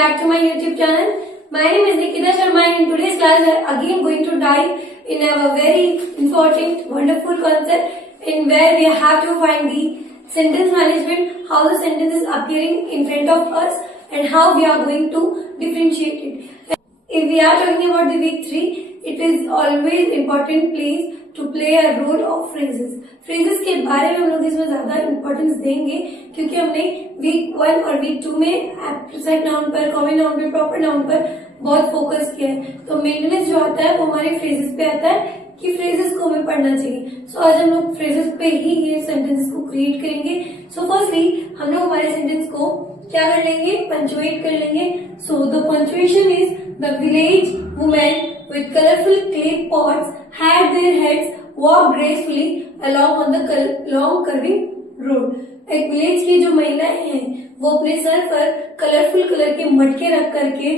back to my YouTube channel. My name is Nikita Sharma and in today's class we are again going to dive in a very important, wonderful concept in where we have to find the sentence management, how the sentence is appearing in front of us and how we are going to differentiate it. If we are talking about the week 3, it is always important place to play a role of phrases. phrases के बारे में हम लोग इसमें ज्यादा importance देंगे क्योंकि हमने वीक 1 और वीक 2 में एब्स्ट्रैक्ट नाउन पर, कॉमन नाउन पर, प्रॉपर नाउन पर बहुत फोकस किया है. तो मेननेस जो आता है वो हमारे फ्रेजेस पे आता है कि फ्रेजेस को हमें पढ़ना चाहिए. सो आज हम लोग फ्रेजेस पे ही ये सेंटेंस को क्रिएट करेंगे. सो फर्स्टली हम लोग हमारे सेंटेंस को क्या कर लेंगे, पंचुएट कर लेंगे. So the punctuation is the village women with colorful clay pots had their heads walk gracefully along on the long curving road. एक विलेज की जो महिलाएं हैं वो अपने सर पर कलरफुल कलर के मटके रख करके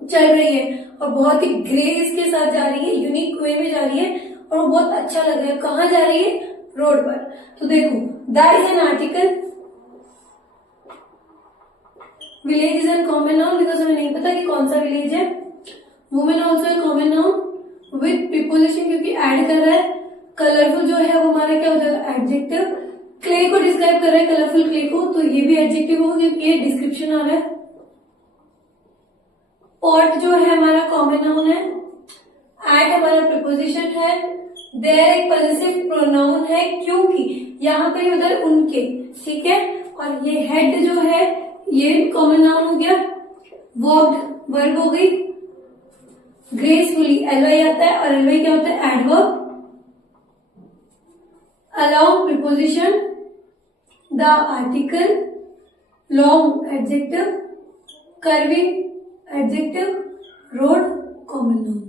चल रही है और बहुत ही ग्रेस के साथ जा रही है, यूनिक वे में जा रही है और वो बहुत अच्छा लग रहा है. कहाँ जा रही है? रोड पर. तो देखो, that is an article. Village is an common noun because हमें नहीं पता कि कौन सा विलेज है. वुमेन ऑल्सो है कॉमन नाउन विथ प्रीपोजिशन क्योंकि ऐड कर रहा है. कलरफुल जो है वो हमारा क्या हो जाएगा? एडजेक्टिव. क्ले को डिस्क्राइब कर रहा है, कलरफुल क्ले को, तो ये भी एडजेक्टिव होगा क्योंकि ये डिस्क्रिप्शन आ रहा है. पॉट जो है हमारा कॉमन नाउन है. एट हमारा प्रीपोजिशन है. देयर एक पॉजेसिव प्रोनाउन है क्योंकि यहाँ पे उधर उनके, ठीक है. और ये हेड जो है ये कॉमन नाउन हो गया. वॉक्ड वर्ब हो गई. ग्रेसफुली एलवाई आता है और एलवाई क्या होता है? Adverb. Along preposition, the article, long adjective, curving adjective, road common noun.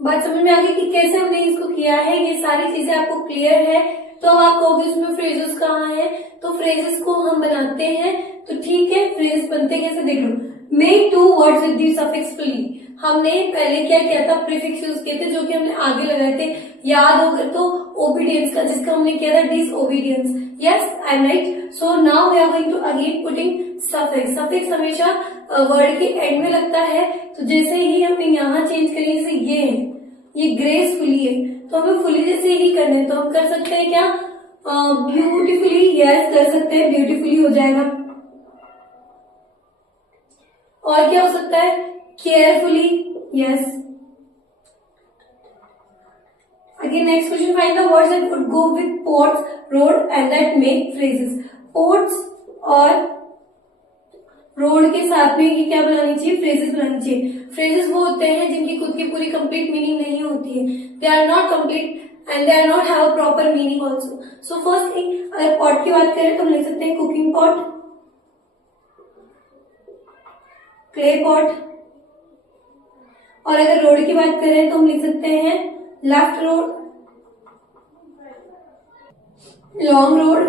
बात समझ में आ गई कि कैसे हमने इसको किया है. ये सारी चीजें आपको क्लियर है. तो आप कहोगे इसमें फ्रेजेस कहाँ है? तो फ्रेजेस को हम बनाते हैं. तो ठीक है, फ्रेज बनते कैसे देख लो. Make two words with the suffix fully. हमने पहले क्या किया था? प्रीफिक्स यूज किए थे जो कि हमने आगे लगाए थे. याद होकर तो ओबीडियंस का, जिसका हमने किया था disobedience. Yes, I am right. So now we are going to again putting suffix. Suffix हमेशा वर्ड के एंड में लगता है. तो जैसे ही हम यहाँ चेंज करेंगे, जैसे ये है, ये ग्रेसफुली है, तो हमें फुली जैसे ही करना है. तो हम कर सकते हैं क्या? ब्यूटीफुली. यस, कर सकते हैं. ब्यूटीफुली हो जाएगा. और क्या हो सकता है? Carefully. Yes. Again next question, find the words that would go with ports, road and that make phrases. Ports और रोड के साथ में ये क्या बनानी चाहिए? फ्रेजेस बनानी चाहिए. फ्रेजेस वो होते हैं जिनकी खुद की पूरी कंप्लीट मीनिंग नहीं होती है. They are not complete and they are not have a proper meaning also. So first thing, अगर पॉट की बात करें तो हम लिख सकते हैं कुकिंग पॉट, क्ले पॉट. और अगर रोड की बात करें तो हम लिख सकते हैं left road, long road,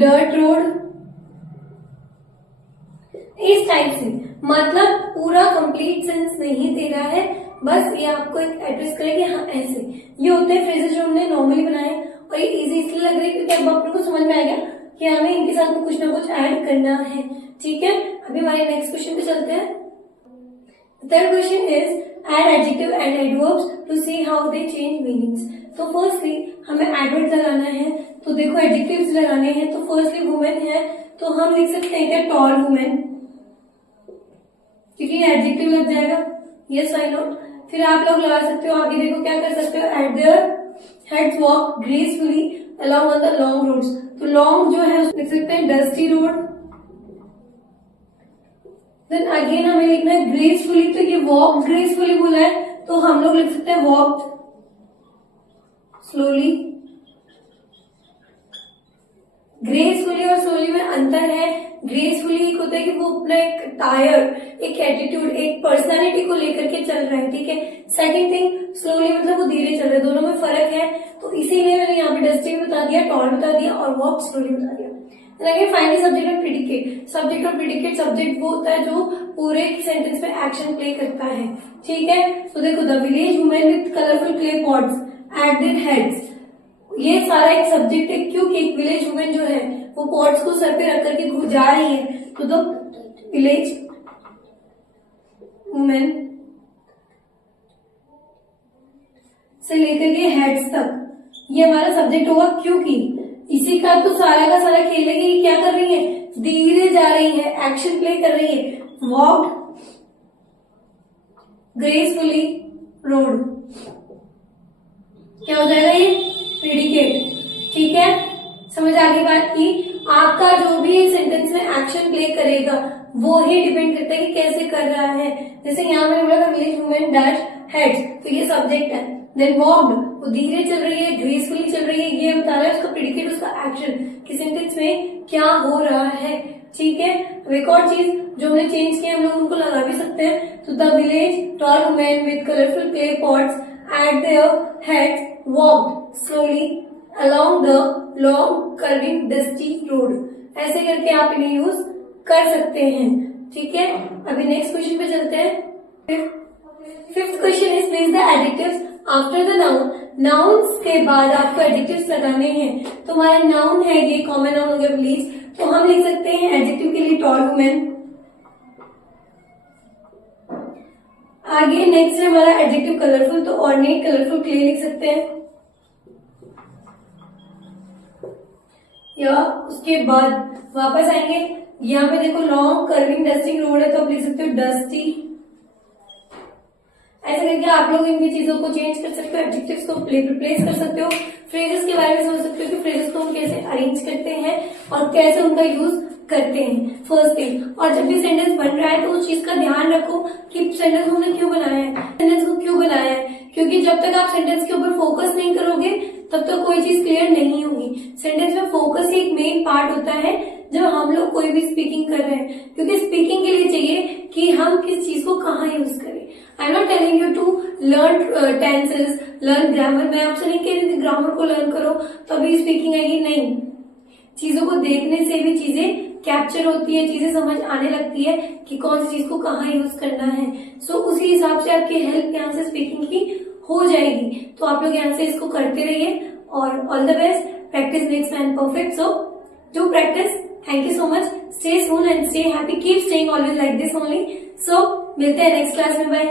dirt road. इस टाइप से, मतलब पूरा कंप्लीट सेंस नहीं दे रहा है, बस ये आपको एक एड्रेस करे कि हाँ ऐसे. ये होते हैं फ्रेजेस जो हमने नॉर्मली बनाए और ये इजी इसलिए लग रहे हैं क्योंकि अब आपको समझ में आ गया कि हमें इनके साथ में कुछ ना कुछ ऐड करना है. ठीक है, अभी हमारे नेक्स्ट क्वेश्चन पे चलते हैं. Third question is add adjective and adverbs to see how they change meanings. तो फर्स्टली हमें एडवर्ब लगाना है. तो देखो एडजेक्टिव्स लगाने हैं. तो फर्स्टली वुमेन है तो हम लिख सकते हैं क्या? टॉल वुमेन, क्योंकि एडजेक्टिव लग जाएगा. Yes, why not. फिर आप लोग लगा सकते हो, आगे देखो क्या कर सकते हो. At their heads walk gracefully along on the long roads. तो लॉन्ग जो है लिख सकते हैं डस्टी रोड. देन अगेन हमें लिखना है ग्रेसफुली. तो ये वॉक ग्रेसफुली बोला है तो हम लोग लिख सकते हैं वॉक स्लोली. ग्रेसफुली और स्लोली में अंतर है. ग्रेसफुली एक होता है कि वो अपना एक टायर, एक एटीट्यूड, एक पर्सनालिटी को लेकर के चल रहा है. ठीक है. सेकंड थिंग, स्लोली मतलब वो धीरे चल रहा है. दोनों में फर्क है. तो इसीलिए मैंने यहाँ पे डस्टी भी बता दिया, टॉल बता दिया और वॉक स्लोली बता दिया. फाइनली सब्जेक्ट और प्रिडिकेट. सब्जेक्ट और प्रिडिकेट, सब्जेक्ट वो होता है जो पूरे सेंटेंस में एक्शन प्ले करता है. ठीक है. तो देखो, the village women with colourful clay pots at their heads. ये सारा एक सब्जेक्ट है क्योंकि एक विलेज वुमेन जो है वो पॉट्स को सर पे रख करके जा रही है. to the village women से लेकर के हेड्स तक, ये हमारा सब्जेक्ट होगा क्योंकि इसी का तो सारा का सारा खेल है कि क्या कर रही है, धीरे जा रही है, एक्शन प्ले कर रही है, वॉक ग्रेसफुली रोड, क्या हो जाएगा ये प्रेडिकेट। ठीक है, समझ आ गई बात की। आपका जो भी सेंटेंस में एक्शन प्ले करेगा वो ही डिपेंड करता है कि कैसे कर रहा है। जैसे यहाँ मैंने बोला था विलेज वुमेन डैश हेड्स, तो ये सब्जेक्ट है। देन वॉक्ड, वो धीरे चल रही है, ग्रेसफुली चल रही है, ये बता रहा है उसका प्रेडिकेट, उसका एक्शन कि सेंटेंस में क्या हो रहा है। ठीक है, अब एक और चीज जो हमने चेंज किया हम लोग उनको लगा भी सकते हैं। तो the village tall women with colourful clay pots at their heads walked slowly along the long curving dusty road, ऐसे करके आप इन्हें यूज कर सकते हैं। ठीक है, अभी नेक्स्ट क्वेश्चन पे चलते हैं। Fifth question is place the adjectives after the noun. Nouns के बाद आपको एडजेक्टिव्स लगाने हैं। तो हमारा नाउन है ये, कॉमन नाउन हो गया प्लीज, तो हम लिख सकते हैं एडजेक्टिव के लिए टॉल वुमेन। आगे नेक्स्ट है हमारा एडजेक्टिव कलरफुल, तो ऑर्नेट कलरफुल क्ले लिख सकते हैं। या उसके बाद वापस आएंगे, यहाँ पे देखो लॉन्ग कर्विंग डस्टिंग रोड है तो आप लिख सकते हो डस्टी। ऐसे करके आप लोग इनकी चीजों को चेंज कर सकते हो, एडजेक्टिव्स को रिप्लेस कर सकते हो, फ्रेजेस के बारे में समझ सकते हो कि फ्रेजेस को हम कैसे अरेंज करते हैं और कैसे उनका यूज करते हैं। फर्स्ट थिंग, और जब भी सेंटेंस बन रहा है तो उस चीज का ध्यान रखो कि सेंटेंस हमने क्यों बनाया है, सेंटेंस को क्यों बनाया है, क्योंकि जब तक आप सेंटेंस के ऊपर फोकस नहीं करोगे तब तक कोई चीज क्लियर नहीं होगी। सेंटेंस में फोकस ही एक मेन पार्ट होता है जब हम लोग कोई भी स्पीकिंग कर रहे हैं, क्योंकि स्पीकिंग के लिए चाहिए कि हम किस चीज को कहाँ यूज करें। I am not telling you to learn tenses, learn grammar. मैं आपसे नहीं कह रही थी ग्रामर को लर्न करो तभी स्पीकिंग आएगी, नहीं। चीजों को देखने से भी चीजें कैप्चर होती है, चीजें समझ आने लगती है कि कौन सी चीज को कहाँ यूज करना है। सो उसी हिसाब से आपकी हेल्प यहाँ से स्पीकिंग की हो जाएगी। तो आप लोग यहाँ से इसको करते रहिए और all the best. Practice makes man perfect, so do practice. Thank you so much. Stay soon and stay happy, keep staying always like this only. So मिलते हैं नेक्स्ट क्लास में, बाय।